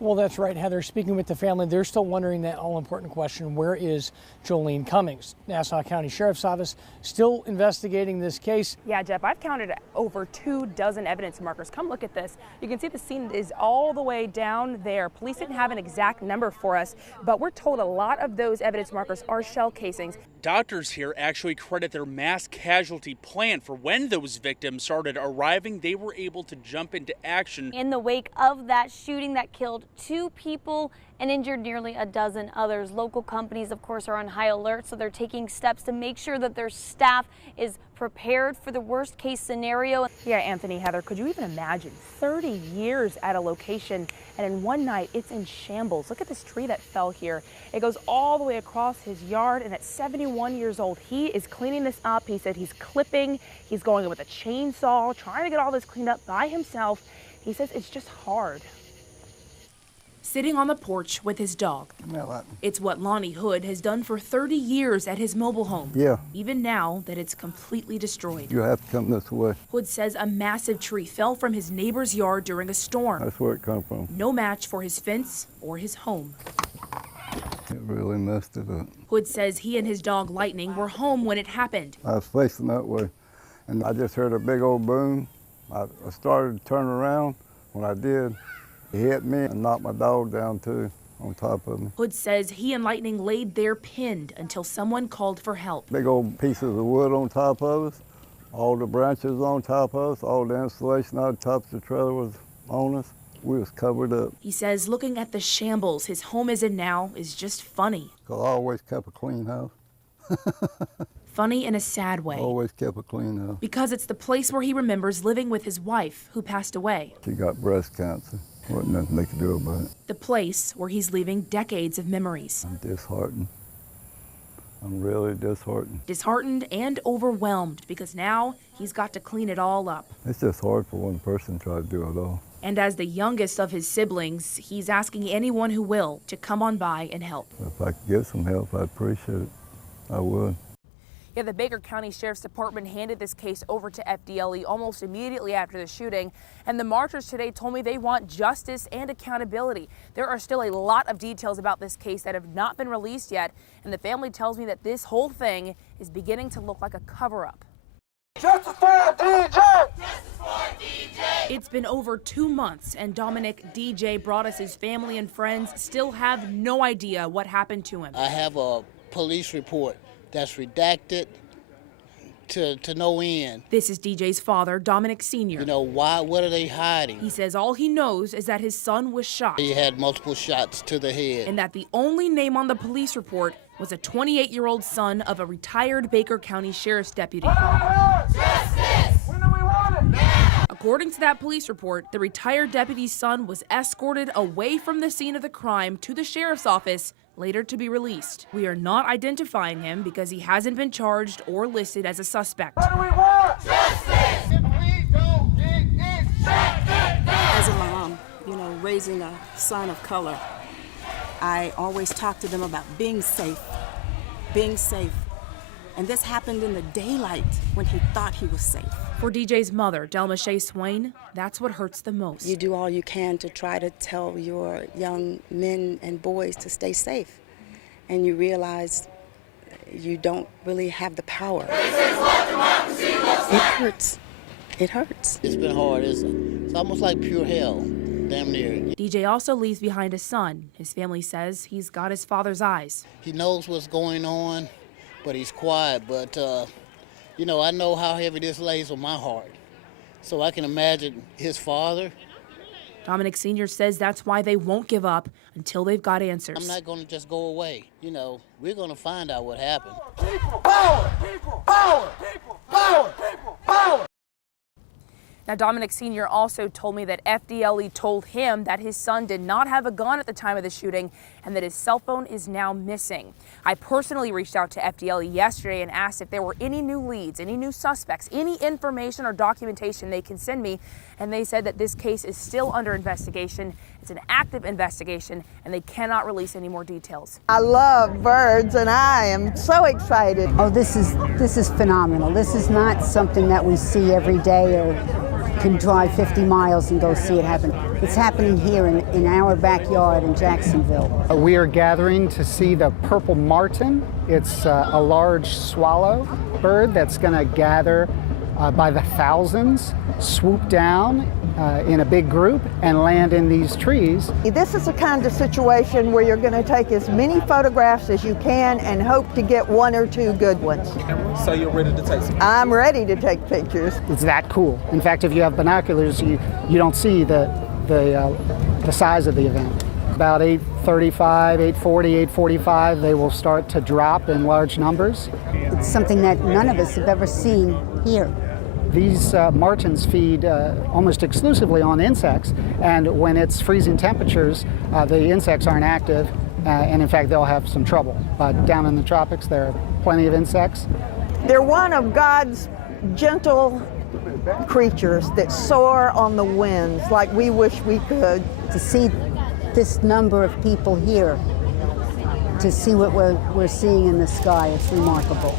Well, that's right, Heather. Speaking with the family, they're still wondering that all-important question, where is Jolene Cummings? Nassau County Sheriff's Office still investigating this case. Yeah, Jeff, I've counted over 24 evidence markers. Come look at this. You can see the scene is all the way down there. Police didn't have an exact number for us, but we're told a lot of those evidence markers are shell casings. Doctors here actually credit their mass casualty plan for when those victims started arriving. They were able to jump into action. In the wake of that shooting that killed 2 people and injured nearly a dozen others, local companies, of course, are on high alert, so they're taking steps to make sure that their staff is prepared for the worst case scenario. Yeah, Anthony, Heather, could you even imagine 30 years at a location and in one night it's in shambles? Look at this tree that fell here. It goes all the way across his yard, and at 71 years old, he is cleaning this up. He said he's clipping, he's going with a chainsaw, trying to get all this cleaned up by himself. He says it's just hard. Sitting on the porch with his dog. It's what Lonnie Hood has done for 30 years at his mobile home. Yeah. Even now that it's completely destroyed. You have to come this way. Hood says a massive tree fell from his neighbor's yard during a storm. That's where it come from. No match for his fence or his home. It really messed it up. Hood says he and his dog Lightning were home when it happened. I was facing that way, and I just heard a big old boom. I started to turn around. When I did, he hit me and knocked my dog down too, on top of me. Hood says he and Lightning laid there pinned until someone called for help. Big old pieces of wood on top of us, all the branches on top of us, all the insulation out the top of the trailer was on us. We was covered up. He says looking at the shambles his home is in now is just funny. 'Cause I always kept a clean house. Funny in a sad way. Always kept a clean house. Because it's the place where he remembers living with his wife, who passed away. She got breast cancer. Wasn't nothing they could do about it. The place where he's leaving decades of memories. I'm disheartened. I'm really disheartened. Disheartened and overwhelmed because now he's got to clean it all up. It's just hard for one person to try to do it all. And as the youngest of his siblings, he's asking anyone who will to come on by and help. If I could get some help, I'd appreciate it. I would. Yeah, the Baker County Sheriff's Department handed this case over to FDLE almost immediately after the shooting. And the marchers today told me they want justice and accountability. There are still a lot of details about this case that have not been released yet. And the family tells me that this whole thing is beginning to look like a cover-up. Justice for DJ! Justice for DJ! It's been over 2 months, and Dominic DJ Broaddus' family and friends still have no idea what happened to him. I have a police report that's redacted to no end. This is DJ's father, Dominic Sr. You know, what are they hiding? He says all he knows is that his son was shot. He had multiple shots to the head. And that the only name on the police report was a 28-year-old son of a retired Baker County Sheriff's deputy. Justice! When do we want it? Now! According to that police report, the retired deputy's son was escorted away from the scene of the crime to the sheriff's office, later to be released. We are not identifying him because he hasn't been charged or listed as a suspect. What do we want? Justice! Please don't get this shut down! As a mom, you know, raising a son of color, I always talk to them about being safe. And this happened in the daylight when he thought he was safe. For DJ's mother, Delma Shea Swain, that's what hurts the most. You do all you can to try to tell your young men and boys to stay safe. And you realize you don't really have the power. This is what democracy looks like. It hurts. It hurts. It's been hard. It's almost like pure hell, damn near. DJ also leaves behind a son. His family says he's got his father's eyes. He knows what's going on, but he's quiet. But, you know, I know how heavy this lays on my heart. So I can imagine his father. Dominic Sr. says that's why they won't give up until they've got answers. I'm not going to just go away. You know, we're going to find out what happened. People, power! People, power! People, power! People, power! Now, Dominic Sr. also told me that FDLE told him that his son did not have a gun at the time of the shooting and that his cell phone is now missing. I personally reached out to FDLE yesterday and asked if there were any new leads, any new suspects, any information or documentation they can send me, and they said that this case is still under investigation. It's an active investigation, and they cannot release any more details. I love birds, and I am so excited. Oh, this is phenomenal. This is not something that we see every day or can drive 50 miles and go see it happen. It's happening here in our backyard in Jacksonville. We are gathering to see the purple martin. It's a large swallow bird that's going to gather by the thousands, swoop down in a big group and land in these trees. This is the kind of situation where you're going to take as many photographs as you can and hope to get one or two good ones. So you're ready to take some pictures? I'm ready to take pictures. It's that cool. In fact, if you have binoculars, you don't see the size of the event. About 8:35, 8:40, 8:45, they will start to drop in large numbers. It's something that none of us have ever seen here. These martins feed almost exclusively on insects, and when it's freezing temperatures, the insects aren't active, and in fact they'll have some trouble. But down in the tropics there are plenty of insects. They're one of God's gentle creatures that soar on the winds like we wish we could. To see this number of people here, to see what we're seeing in the sky, it's remarkable.